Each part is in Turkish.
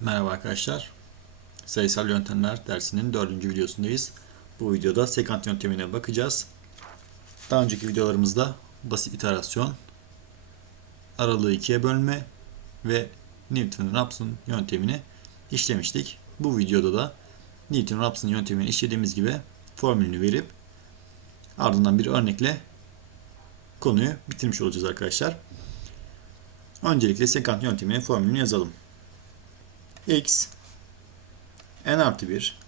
Merhaba arkadaşlar. Sayısal yöntemler dersinin dördüncü videosundayız. Bu videoda sekant yöntemine bakacağız. Daha önceki videolarımızda basit iterasyon, aralığı ikiye bölme ve Newton-Raphson yöntemini işlemiştik. Bu videoda da Newton-Raphson yöntemini işlediğimiz gibi formülünü verip ardından bir örnekle konuyu bitirmiş olacağız arkadaşlar. Öncelikle sekant yönteminin formülünü yazalım x n artı 1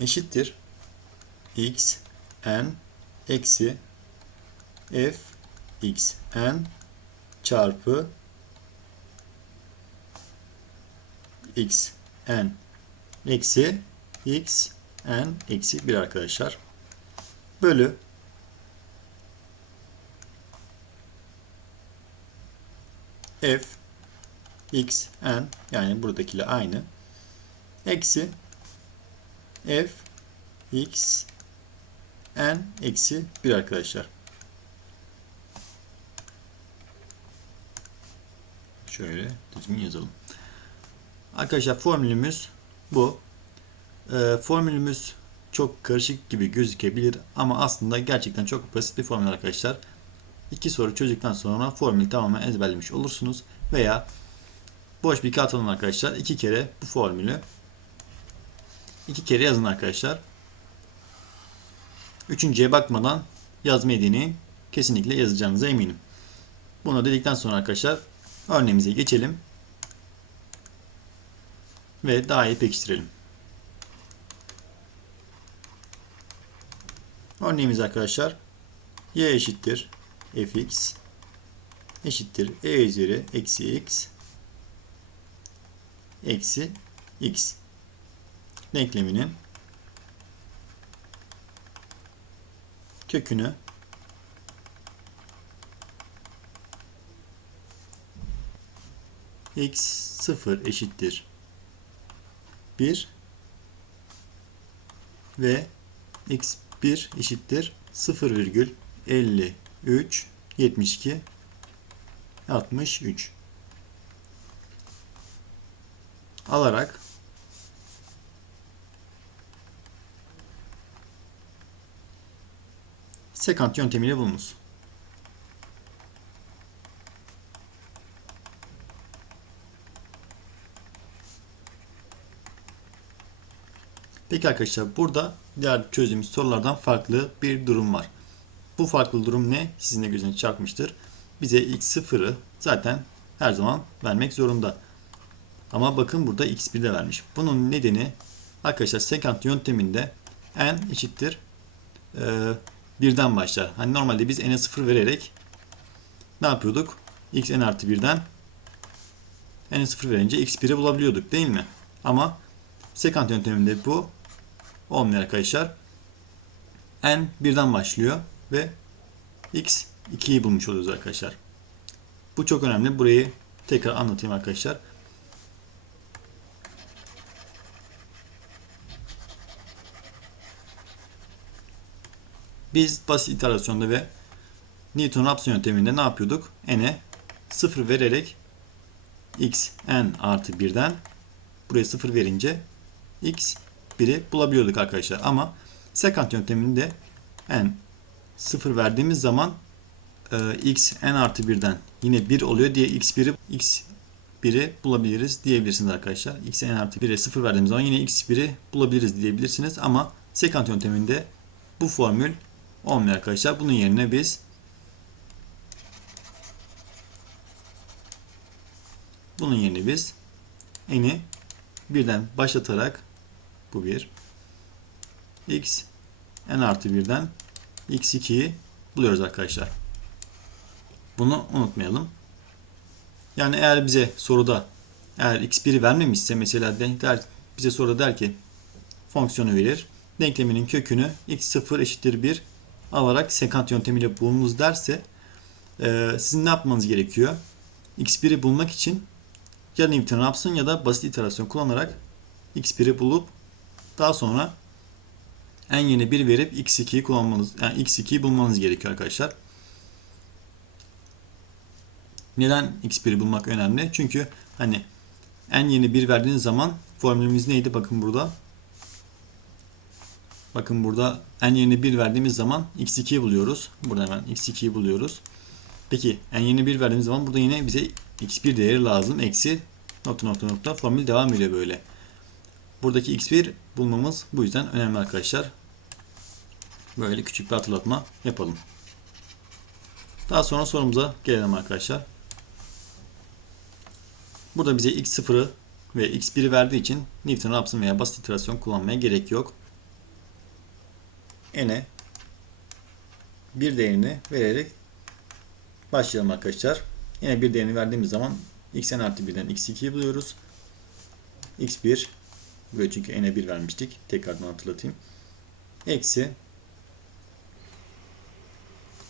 eşittir x n eksi f x n çarpı x n eksi x n eksi 1 arkadaşlar. Bölü f x n yani buradakiyle aynı eksi f x n eksi 1 arkadaşlar. Şöyle düzgün yazalım. Arkadaşlar formülümüz bu. Ee, formülümüz çok karışık gibi gözükebilir ama aslında gerçekten çok basit bir formül arkadaşlar. İki soru çözdükten sonra formülü tamamen ezberlemiş olursunuz veya boş bir kağıt alın arkadaşlar. iki kere bu formülü iki kere yazın arkadaşlar. Üçüncüye bakmadan yazmayı. Kesinlikle yazacağınıza eminim. Bunu dedikten sonra arkadaşlar örneğimize geçelim. Ve daha iyi pekiştirelim. Örneğimiz arkadaşlar y eşittir fx eşittir e üzeri eksi x eksi x denkleminin kökünü x 0 eşittir 1 ve x 1 eşittir 0,53 72 63 alarak sekant yöntemiyle bulunuz. Peki arkadaşlar burada diğer çözdüğümüz sorulardan farklı bir durum var. Bu farklı durum ne? Sizin de gözünüze çarpmıştır. Bize x0'ı zaten her zaman vermek zorunda. Ama bakın burada x1 de vermiş. Bunun nedeni arkadaşlar sekant yönteminde n eşittir e, birden başlar. Hani normalde biz n'e 0 vererek ne yapıyorduk? x n artı 1'den n'e 0 verince x1'i bulabiliyorduk değil mi? Ama sekant yönteminde bu olmuyor arkadaşlar. n birden başlıyor ve x 2'yi bulmuş oluyoruz arkadaşlar. Bu çok önemli. Burayı tekrar anlatayım arkadaşlar. Biz basit iterasyonda ve Newton-Raphson yönteminde ne yapıyorduk? n'e 0 vererek x n artı 1'den buraya 0 verince x 1'i bulabiliyorduk arkadaşlar. Ama sekant yönteminde n 0 verdiğimiz zaman e, x n artı 1'den yine 1 oluyor diye x 1'i x 1'i bulabiliriz diyebilirsiniz arkadaşlar. x n artı 1'e 0 verdiğimiz zaman yine x 1'i bulabiliriz diyebilirsiniz. Ama sekant yönteminde bu formül olmuyor arkadaşlar. Bunun yerine biz bunun yerine biz n'i birden başlatarak bu bir x n artı 1'den x2'yi buluyoruz arkadaşlar. Bunu unutmayalım. Yani eğer bize soruda eğer x1'i vermemişse mesela der, bize soruda der ki fonksiyonu verir. Denkleminin kökünü x0 eşittir 1 alarak sekant yöntemiyle bulunuz derse e, sizin ne yapmanız gerekiyor? x1'i bulmak için ya Newton-Raphson ya da basit iterasyon kullanarak x1'i bulup daha sonra en yeni 1 verip x2'yi kullanmanız yani x2'yi bulmanız gerekiyor arkadaşlar. Neden x1'i bulmak önemli? Çünkü hani n yerine 1 verdiğiniz zaman formülümüz neydi? Bakın burada. Bakın burada n yerine 1 verdiğimiz zaman x2'yi buluyoruz. Burada hemen x2'yi buluyoruz. Peki n yerine 1 verdiğimiz zaman burada yine bize x1 değeri lazım. Eksi nokta nokta nokta formül devam ediyor böyle. Buradaki x1 bulmamız bu yüzden önemli arkadaşlar. Böyle küçük bir hatırlatma yapalım. Daha sonra sorumuza gelelim arkadaşlar. Burada bize x0'ı ve x1'i verdiği için Newton Raphson veya basit iterasyon kullanmaya gerek yok. N'e bir değerini vererek başlayalım arkadaşlar. Yine bir değerini verdiğimiz zaman xn artı 1'den x2'yi buluyoruz. x1 böyle çünkü n'e 1 vermiştik. Tekrardan hatırlatayım. Eksi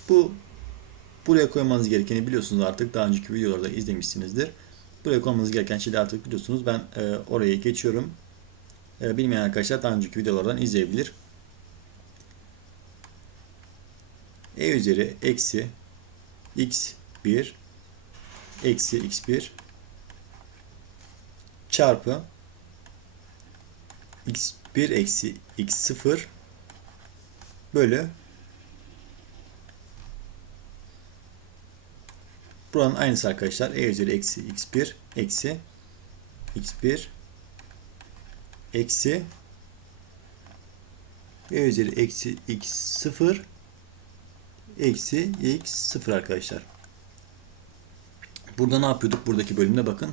bu buraya koymanız gerekeni biliyorsunuz artık. Daha önceki videolarda izlemişsinizdir. Buraya koymanız gereken şeyleri artık biliyorsunuz. Ben e, oraya geçiyorum. E, bilmeyen arkadaşlar daha önceki videolardan izleyebilir. E üzeri eksi x1 eksi x1 çarpı x1 eksi x0 bölü Buranın aynısı arkadaşlar. E üzeri eksi x1 eksi x1 eksi E üzeri eksi x0 eksi x0 arkadaşlar. Burada ne yapıyorduk? Buradaki bölümde bakın.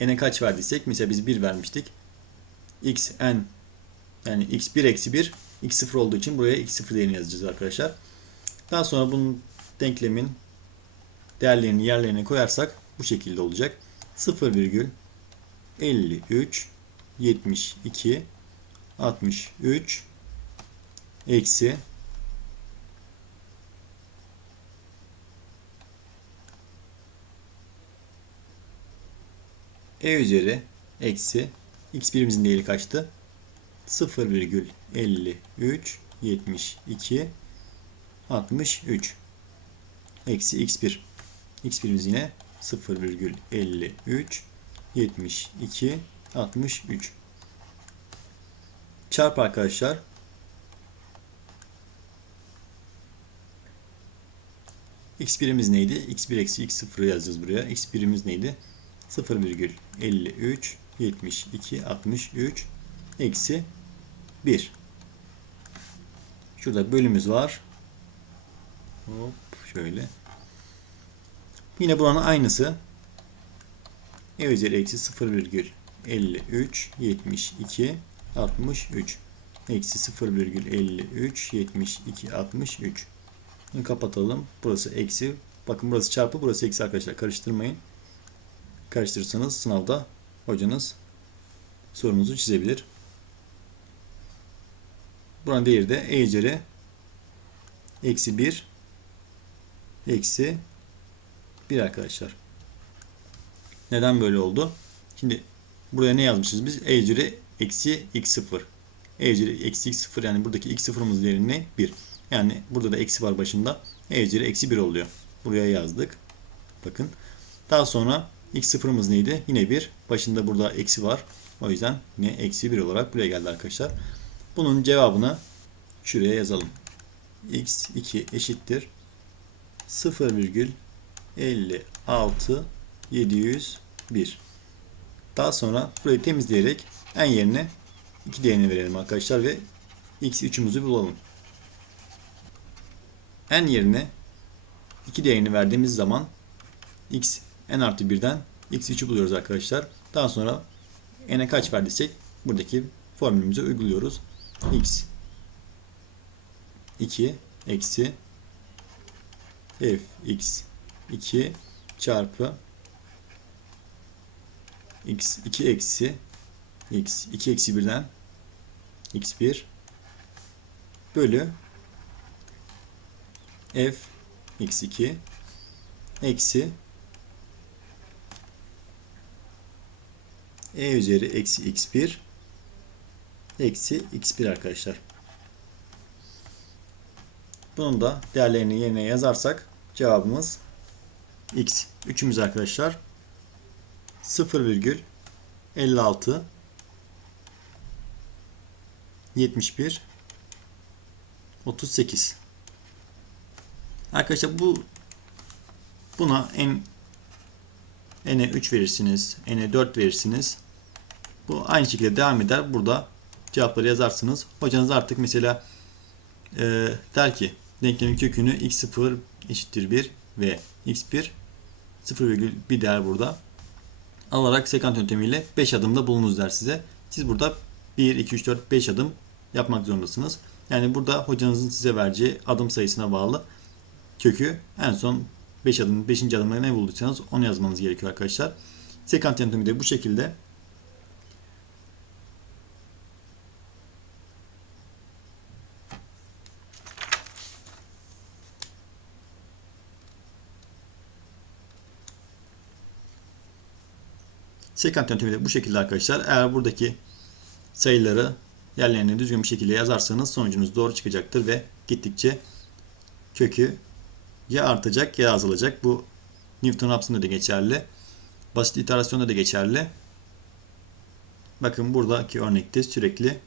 N'e kaç verdiysek mesela biz 1 vermiştik. x n yani x1 eksi 1 x0 olduğu için buraya x0 değerini yazacağız arkadaşlar. Daha sonra bunun denklemin değerlerini yerlerine koyarsak bu şekilde olacak. 0,53 72 63 eksi e üzeri eksi x birimizin değeri kaçtı? 0,53 72 63 eksi x1 x birimiz yine 0,53 72 63 çarp arkadaşlar x birimiz neydi? x1 eksi x0 yazacağız buraya. x birimiz neydi? 0,53 72 63 eksi 1 şurada bölümümüz var. Hop şöyle. Yine buranın aynısı. E üzeri eksi 0,53 72 63 eksi 0,53 72 63 Şimdi kapatalım. Burası eksi. Bakın burası çarpı burası eksi arkadaşlar. Karıştırmayın. Karıştırırsanız sınavda hocanız sorunuzu çizebilir. Buranın değeri de e üzeri eksi 1 eksi 1 arkadaşlar. Neden böyle oldu? Şimdi buraya ne yazmışız biz? E üzeri eksi x0. E üzeri eksi x0 yani buradaki x sıfırımız değeri ne? 1. Yani burada da eksi var başında. E üzeri eksi 1 oluyor. Buraya yazdık. Bakın. Daha sonra x sıfırımız neydi? Yine 1. Başında burada eksi var. O yüzden ne eksi 1 olarak buraya geldi arkadaşlar. Bunun cevabını şuraya yazalım. x2 eşittir 0,56 701 daha sonra burayı temizleyerek en yerine 2 değerini verelim arkadaşlar ve x3'ümüzü bulalım. En yerine 2 değerini verdiğimiz zaman x n artı 1'den x3'ü buluyoruz arkadaşlar. Daha sonra n'e kaç verdiysek buradaki formülümüzü uyguluyoruz. x 2 eksi f x 2 çarpı x 2 eksi x 2 eksi 1'den x1 bölü f x2 eksi e üzeri eksi x1 eksi x1 arkadaşlar. Bunun da değerlerini yerine yazarsak cevabımız x. Üçümüz arkadaşlar 0,56 56 71 38 Arkadaşlar bu buna en n'e 3 verirsiniz, n'e 4 verirsiniz. Bu aynı şekilde devam eder. Burada cevapları yazarsınız. Hocanız artık mesela e, der ki denklemin kökünü x0 eşittir 1 ve x1 0,1 değer burada alarak sekant yöntemiyle 5 adımda bulunuz der size. Siz burada 1, 2, 3, 4, 5 adım yapmak zorundasınız. Yani burada hocanızın size vereceği adım sayısına bağlı kökü en son 5 adım 5. adımda ne bulduysanız onu yazmanız gerekiyor arkadaşlar. Sekant yöntemi de bu şekilde. Sekant yöntemi de bu şekilde arkadaşlar. Eğer buradaki sayıları yerlerine düzgün bir şekilde yazarsanız sonucunuz doğru çıkacaktır ve gittikçe kökü ya artacak ya azalacak. Bu Newton Raphson'da da geçerli. Basit iterasyonda da geçerli. Bakın buradaki örnekte sürekli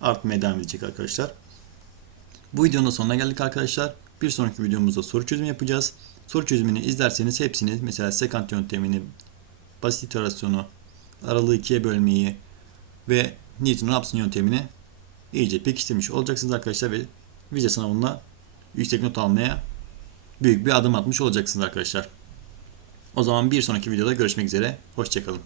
artmaya devam edecek arkadaşlar. Bu videonun sonuna geldik arkadaşlar. Bir sonraki videomuzda soru çözümü yapacağız. Soru çözümünü izlerseniz hepsini mesela sekant yöntemini, basit iterasyonu, aralığı ikiye bölmeyi ve Newton Raphson yöntemini iyice pekiştirmiş olacaksınız arkadaşlar ve vize sınavında yüksek not almaya büyük bir adım atmış olacaksınız arkadaşlar. O zaman bir sonraki videoda görüşmek üzere. Hoşçakalın.